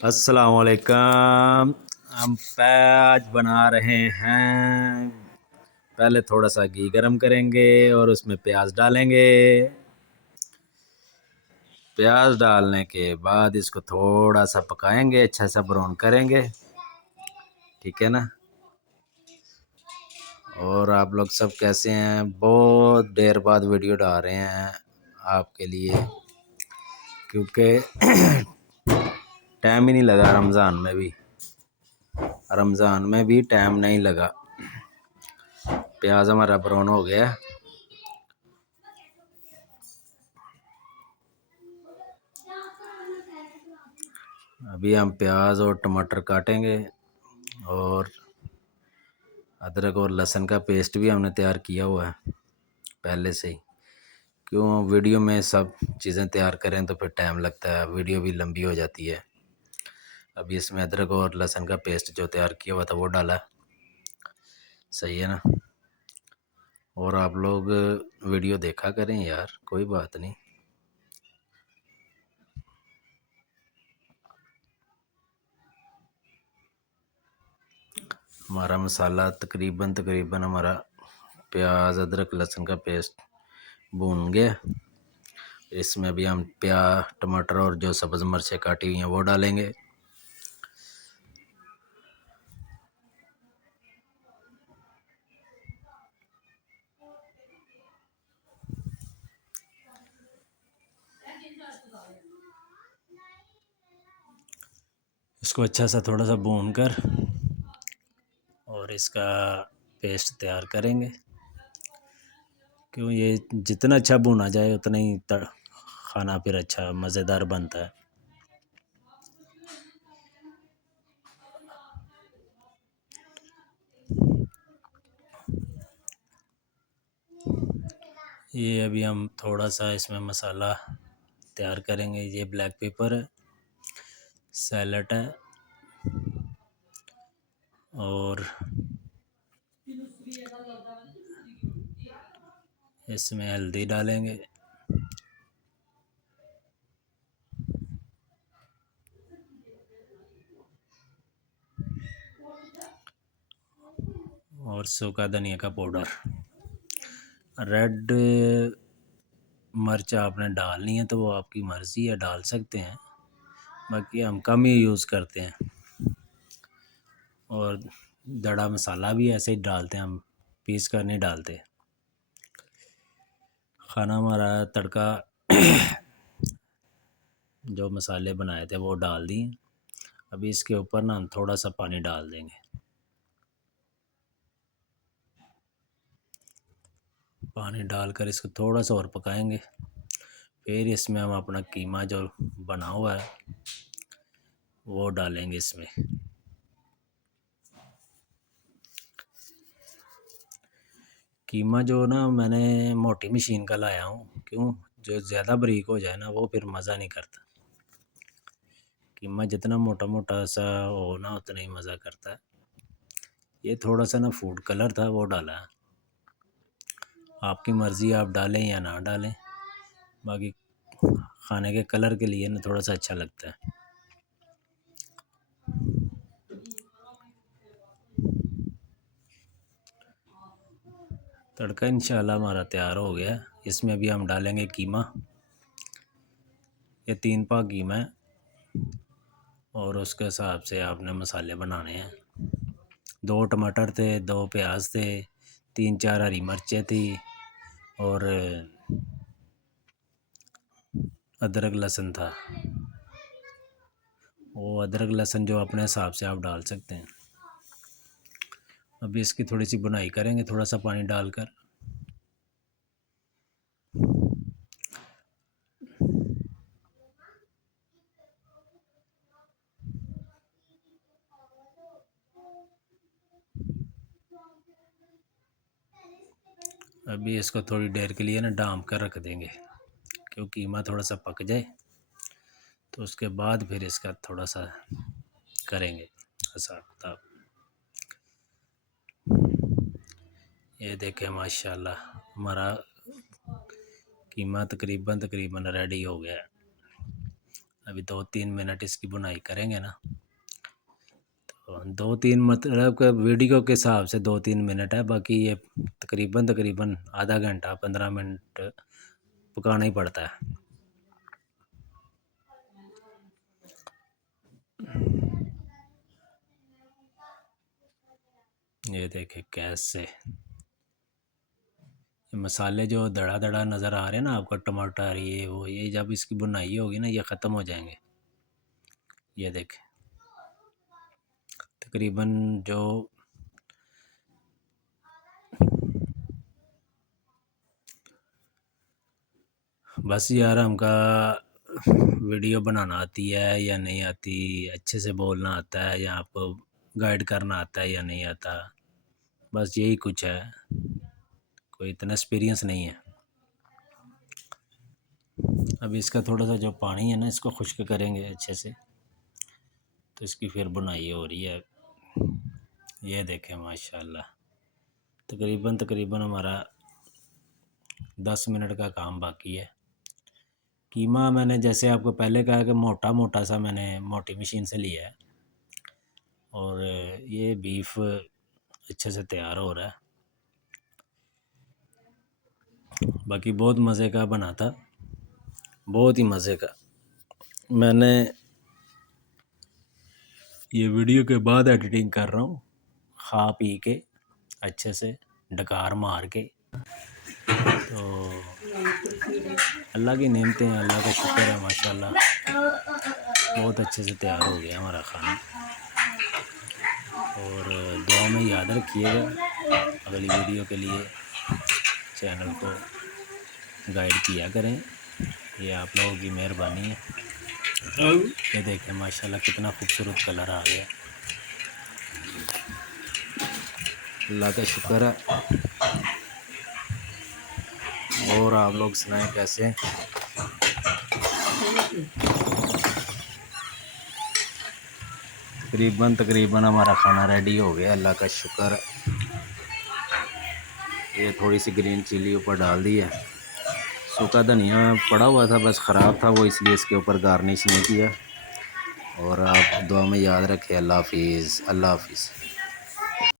अस्सलाम वालेकुम। हम प्याज बना रहे हैं। पहले थोड़ा सा घी गरम करेंगे और उसमें प्याज डालेंगे। प्याज डालने के बाद इसको थोड़ा सा पकाएंगे, अच्छा सा ब्राउन करेंगे। ठीक है ना। और आप लोग सब कैसे हैं? बहुत देर बाद वीडियो डाल रहे हैं आपके लिए, क्योंकि टाइम ही नहीं लगा। रमज़ान में भी टाइम नहीं लगा। प्याज हमारा ब्राउन हो गया। अभी हम प्याज और टमाटर काटेंगे और अदरक और लहसुन का पेस्ट भी हमने तैयार किया हुआ है पहले से ही। क्यों वीडियो में सब चीज़ें तैयार करें तो फिर टाइम लगता है, वीडियो भी लंबी हो जाती है। अभी इसमें अदरक और लहसुन का पेस्ट जो तैयार किया हुआ था वो डाला। सही है ना। और आप लोग वीडियो देखा करें यार, कोई बात नहीं। हमारा मसाला तकरीबन हमारा प्याज अदरक लहसुन का पेस्ट भून गया। इसमें अभी हम प्याज टमाटर और जो सब्ज़ मिर्चें काटी हुई हैं वो डालेंगे। इसको अच्छा सा थोड़ा सा भून कर और इसका पेस्ट तैयार करेंगे। क्यों ये जितना अच्छा भुना जाए उतना ही खाना फिर अच्छा मज़ेदार बनता है। ये अभी हम थोड़ा सा इसमें मसाला तैयार करेंगे। ये ब्लैक पेपर है, सैलेड है और इसमें हल्दी डालेंगे। और सूखा धनिया का पाउडर। रेड मिर्च आपने डालनी है तो वो आपकी मर्ज़ी है, डाल सकते हैं, बाकी हम कम ही यूज़ करते हैं। और दड़ा मसाला भी ऐसे ही डालते हैं हम, पीस कर नहीं डालते। खाना हमारा तड़का जो मसाले बनाए थे वो डाल दिए। अभी इसके ऊपर ना हम थोड़ा सा पानी डाल देंगे। पानी डालकर इसको थोड़ा सा और पकाएंगे। फिर इसमें हम अपना कीमा जो बना हुआ है वो डालेंगे इसमें। कीमा जो ना मैंने मोटी मशीन का लाया हूँ। क्यों, जो ज़्यादा बारीक हो जाए ना वो फिर मज़ा नहीं करता। कीमा जितना मोटा मोटा सा हो ना उतना ही मज़ा करता है। ये थोड़ा सा ना फूड कलर था वो डाला है। आपकी मर्ज़ी, आप डालें या ना डालें, बाकी खाने के कलर के लिए ना थोड़ा सा अच्छा लगता है। तड़का इंशाल्लाह हमारा तैयार हो गया। इसमें अभी हम डालेंगे कीमा। ये 3 पाव कीमा है और उसके हिसाब से आपने मसाले बनाने हैं। 2 टमाटर थे, 2 प्याज थे, 3-4 हरी मिर्चें थी और अदरक लहसुन था। वो अदरक लहसुन जो अपने हिसाब से आप डाल सकते हैं। अभी इसकी थोड़ी सी बुनाई करेंगे थोड़ा सा पानी डालकर। अभी इसको थोड़ी देर के लिए ना ढाँप कर रख देंगे, क्योंकि कीमा थोड़ा सा पक जाए तो उसके बाद फिर इसका थोड़ा सा करेंगे हिसाब किताब। ये देखें माशाल्लाह हमारा कीमा तकरीबन रेडी हो गया है। अभी 2-3 मिनट इसकी बुनाई करेंगे ना, तो 2-3 मतलब कि वीडियो के हिसाब से 2-3 मिनट है, बाकी ये तकरीबन आधा घंटा 15 मिनट पकाना ही पड़ता है। ये देखे कैसे मसाले जो दड़ा दड़ा नज़र आ रहे हैं ना आपको, टमाटर ये वो, ये जब इसकी बुनाई होगी ना ये ख़त्म हो जाएंगे। ये देखें तकरीबन जो बस यार हमका वीडियो बनाना आती है या नहीं आती, अच्छे से बोलना आता है या आपको गाइड करना आता है या नहीं आता, बस यही कुछ है, कोई इतना एक्सपीरियंस नहीं है। अभी इसका थोड़ा सा जो पानी है ना इसको खुश्क करेंगे अच्छे से, तो इसकी फिर बुनाई हो रही है। ये देखें माशाल्लाह, तकरीबन हमारा 10 मिनट का काम बाकी है। कीमा मैंने जैसे आपको पहले कहा कि मोटा मोटा सा मैंने मोटी मशीन से लिया है, और ये बीफ अच्छे से तैयार हो रहा है। बाकी बहुत मज़े का बना था, बहुत ही मज़े का। मैंने ये वीडियो के बाद एडिटिंग कर रहा हूँ, खा पी के अच्छे से डकार मार के। तो अल्लाह की नेमतें हैं, अल्लाह का शुक्र है माशाल्लाह, बहुत अच्छे से तैयार हो गया हमारा खाना। और दुआ में याद रखिएगा, अगली वीडियो के लिए चैनल को गाइड किया करें, ये आप लोगों की मेहरबानी है। ये देखें माशाल्लाह कितना खूबसूरत कलर आ गया, अल्लाह का शुक्र है। और आप लोग सुनाएं कैसे हैं? तकरीबन हमारा खाना रेडी हो गया, अल्लाह का शुक्र। ये थोड़ी सी ग्रीन चिली ऊपर डाल दी है, सूखा धनिया पड़ा हुआ था बस ख़राब था वो, इसलिए इसके ऊपर गार्निश नहीं किया। और आप दुआ में याद रखें। अल्लाह हाफिज़, अल्लाह हाफिज़।